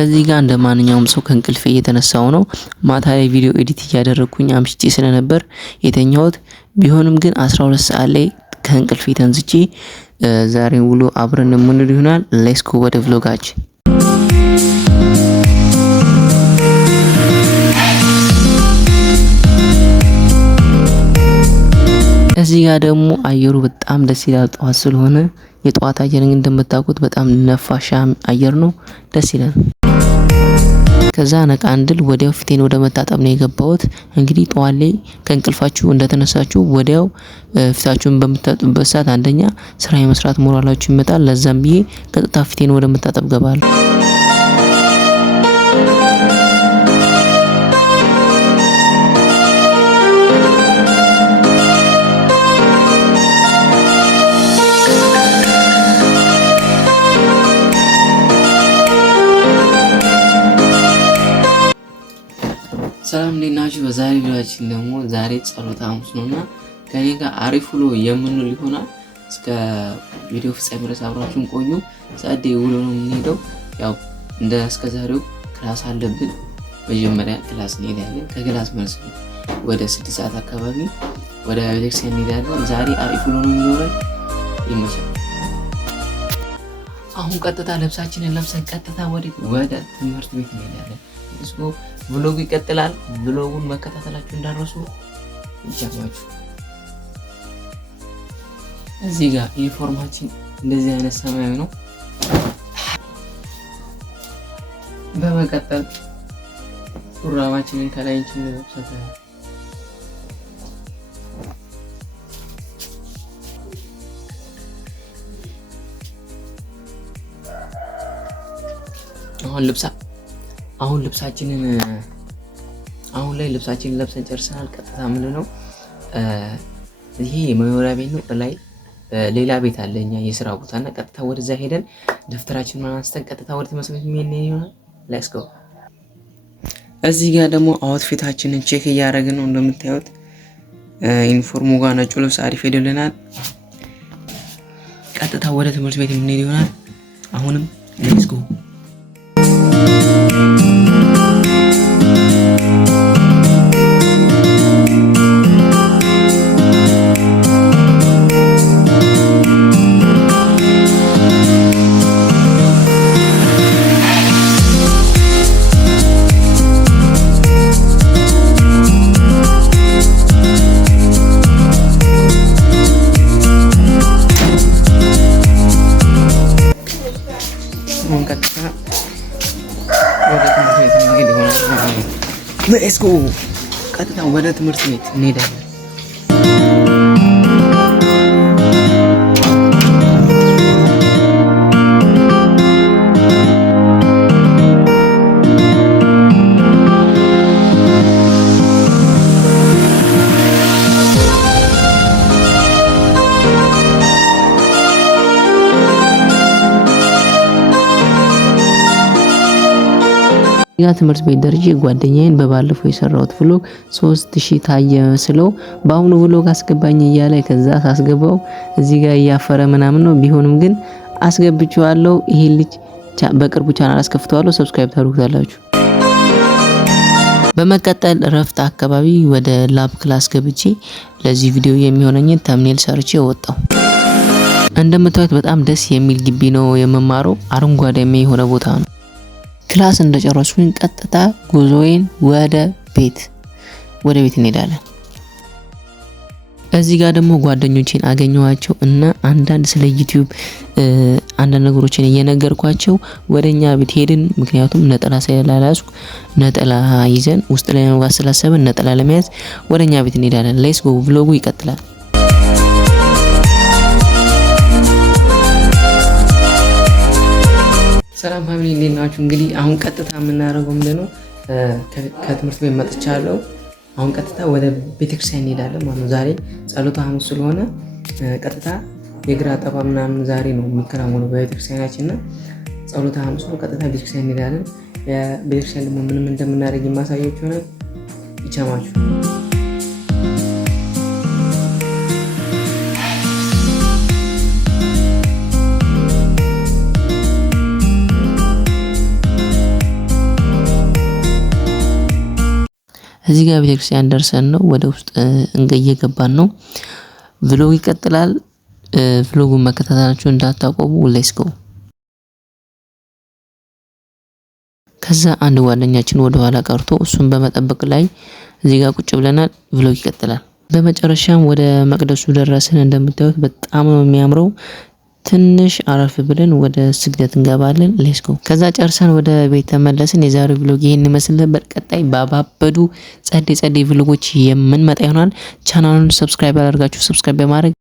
እዚህ ጋር እንደማንኛውም ሰው ከእንቅልፌ እየተነሳው ነው። ማታ ላይ ቪዲዮ ኤዲት እያደረኩኝ አምሽቼ ስለነበር የተኛሁት ቢሆንም ግን 12 ሰዓት ላይ ከእንቅልፌ ተንስቼ ዛሬ ውሎ አብረን የምንል ይሆናል። ሌትስ ጎ ወደ ቭሎጋችን። እዚህ ጋር ደግሞ አየሩ በጣም ደስ ይላል። ጠዋት ስለሆነ የጠዋት አየር እንደምታውቁት በጣም ነፋሻ አየር ነው፣ ደስ ይላል። ከዛ ነቃ እንድል ወዲያው ፊቴን ወደ መታጠብ ነው የገባሁት። እንግዲህ ጠዋት ላይ ከእንቅልፋችሁ እንደተነሳችሁ ወዲያው ፊታችሁን በምታጠቡበት ሰዓት አንደኛ ስራ የመስራት ሞራላችሁ ይመጣል። ለዛም ብዬ ቀጥታ ፊቴን ወደ መታጠብ ገባለሁ። ሰላም እንዴት ናችሁ? በዛሬ ቪዲዮአችን ደግሞ ዛሬ ጸሎተ ሐሙስ ነውና ከኔ ጋር አሪፍ ውሎ የምንል ይሆናል። እስከ ቪዲዮ ፍጻሜ ድረስ አብራችሁን ቆዩ። ዛሬ ውሎ ነው የምንሄደው። ያው እንደ እስከዛሬው ክላስ አለብን። መጀመሪያ ክላስ እንሄዳለን። ከክላስ መልስ ወደ 6 ሰዓት አካባቢ ወደ ቤተክርስቲያን እንሄዳለን። ዛሬ አሪፍ ውሎ ነው የሚኖረን። ይመቻል። አሁን ቀጥታ ልብሳችንን ለብሰን ቀጥታ ወደ ትምህርት ቤት እንሄዳለን። እስኮ ብሎጉ ይቀጥላል። ብሎጉን መከታተላችሁ እንዳትረሱ። ይቻላችሁ። እዚህ ጋር ዩኒፎርማችን እንደዚህ አይነት ሰማያዊ ነው። በመቀጠል ሹራባችንን ከላይ እንለብሳለን። አሁን ልብሳችንን ለብሰን ጨርሰናል። ቀጥታ ምንድነው ይሄ የመኖሪያ ቤት ነው። ላይ ሌላ ቤት አለ እኛ የሥራ ቦታና ቀጥታ ወደዛ ሄደን ደፍተራችንን አንስተን ቀጥታ ወደ ትምህርት ቤት ምን ይሆናል። ሌትስ ጎ። እዚህ ጋር ደግሞ አውትፊታችንን ቼክ እያደረግን ነው። እንደምታዩት ዩኒፎርሙ ጋር ነጩ ልብስ አሪፍ ሄደልናል። ቀጥታ ወደ ትምህርት ቤት ምን ይሆናል። አሁንም ሌትስ ጎ። ሌትስ ጎ። ቀጥታ ወደ ትምህርት ቤት እንሄዳለን። ያ ትምህርት ቤት ደርጄ ጓደኛዬን በባለፈው የሰራሁት ቭሎግ 3000 ታየ መስለው በአሁኑ ቭሎግ አስገባኝ እያለ ከዛ ሳስገባው እዚህ ጋር እያፈረ ምናምን ነው። ቢሆንም ግን አስገብቼዋለሁ። ይሄ ልጅ በቅርቡ ቻናል አስከፍተዋለሁ። ሰብስክራይብ ታደርጉታላችሁ። በመቀጠል ረፍት አካባቢ ወደ ላብ ክላስ ገብቼ ለዚህ ቪዲዮ የሚሆነኝን ተምኔል ሰርቼ ወጣው። እንደምታዩት በጣም ደስ የሚል ግቢ ነው የምማረው። አረንጓዴማ የሆነ ቦታ ነው። ክላስ እንደጨረስኩኝ ቀጥታ ጉዞዬን ወደ ቤት እንሄዳለን። እዚህ ጋር ደግሞ ጓደኞቼን አገኘኋቸው እና አንዳንድ ስለ ዩቲዩብ አንዳንድ ነገሮችን እየነገርኳቸው ወደኛ ቤት ሄድን። ምክንያቱም ነጠላ ስለያዝኩ ነጠላ ይዘን ውስጥ ላይ መግባት ስላሰብን ነጠላ ለመያዝ ወደኛ ቤት እንሄዳለን። ሌትስ ጎ። ቭሎጉ ይቀጥላል። ሰላም ፋሚሊ እንዴት ናችሁ? እንግዲህ አሁን ቀጥታ የምናደርገው ምንድነው ከትምህርት ቤት መጥቻለሁ። አሁን ቀጥታ ወደ ቤተክርስቲያን እንሄዳለን ማለት ነው። ዛሬ ጸሎተ ሐሙስ ስለሆነ ቀጥታ የእግር አጠባ ምናምን ዛሬ ነው የሚከናወነው በቤተክርስቲያናችንና ጸሎተ ሐሙስ ነው። ቀጥታ ቤተክርስቲያን እንሄዳለን። ቤተክርስቲያን ደግሞ ምንም እንደምናደርግ የማሳያችሁ ይሆናል። ይቻማችሁ። እዚህ ጋር ቤተክርስቲያን ደርሰን ነው ወደ ውስጥ እየገባን ነው። ቭሎግ ይቀጥላል። ቭሎጉን መከታተላችሁን እንዳታቆሙ። ሌትስ ጎ። ከዛ አንድ ጓደኛችን ወደ ኋላ ቀርቶ እሱን በመጠበቅ ላይ እዚህ ጋር ቁጭ ብለናል። ቭሎግ ይቀጥላል። በመጨረሻም ወደ መቅደሱ ደረስን። እንደምታዩት በጣም ነው የሚያምረው። ትንሽ አረፍ ብለን ወደ ስግደት እንገባለን። ሌትስ ጎ። ከዛ ጨርሰን ወደ ቤት ተመለስን። የዛሬው ቭሎግ ይሄን ይመስል ነበር። ቀጣይ ባባበዱ ጸዴ ቭሎጎች የምንመጣ ይሆናል። ቻናሉን ሰብስክራይብ ያላደርጋችሁ ሰብስክራይብ በማድረግ